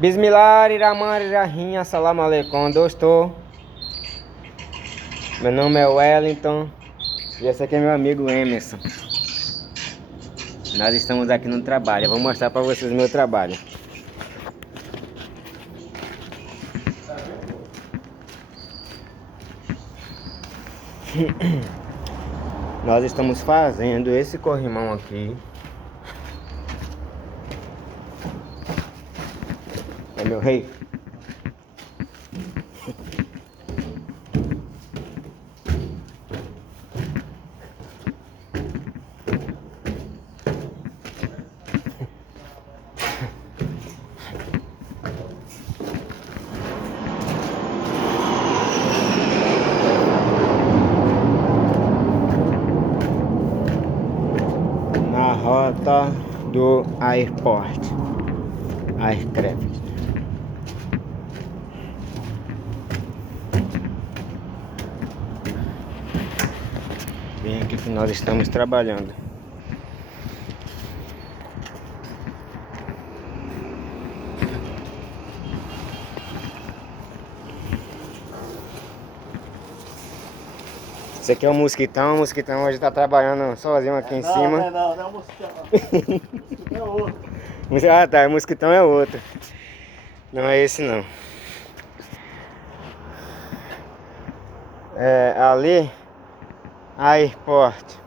Bismillahirrahmanirrahim, assalamu alaikum, dostô. Meu nome é Wellington e esse aqui é meu amigo Emerson. Nós estamos aqui no trabalho, eu vou mostrar pra vocês o meu trabalho. Nós estamos fazendo esse corrimão aqui. É meu rei. Na rota do Airport Aircraft. Bem aqui que nós estamos trabalhando. Esse aqui é o mosquitão hoje tá trabalhando sozinho aqui em cima. Não é o mosquitão. Mosquitão é outro. Ah tá, o mosquitão é outro. Não é esse não. É ali, Airport.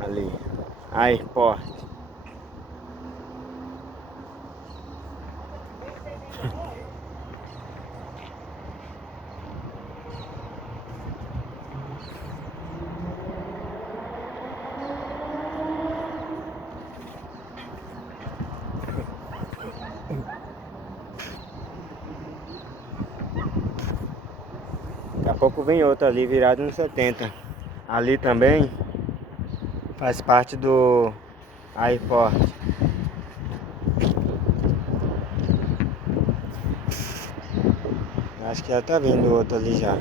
Ali, Airport. Daqui a pouco vem outro ali virado no 70. Ali também faz parte do Airport. Acho que já tá vindo outro ali já.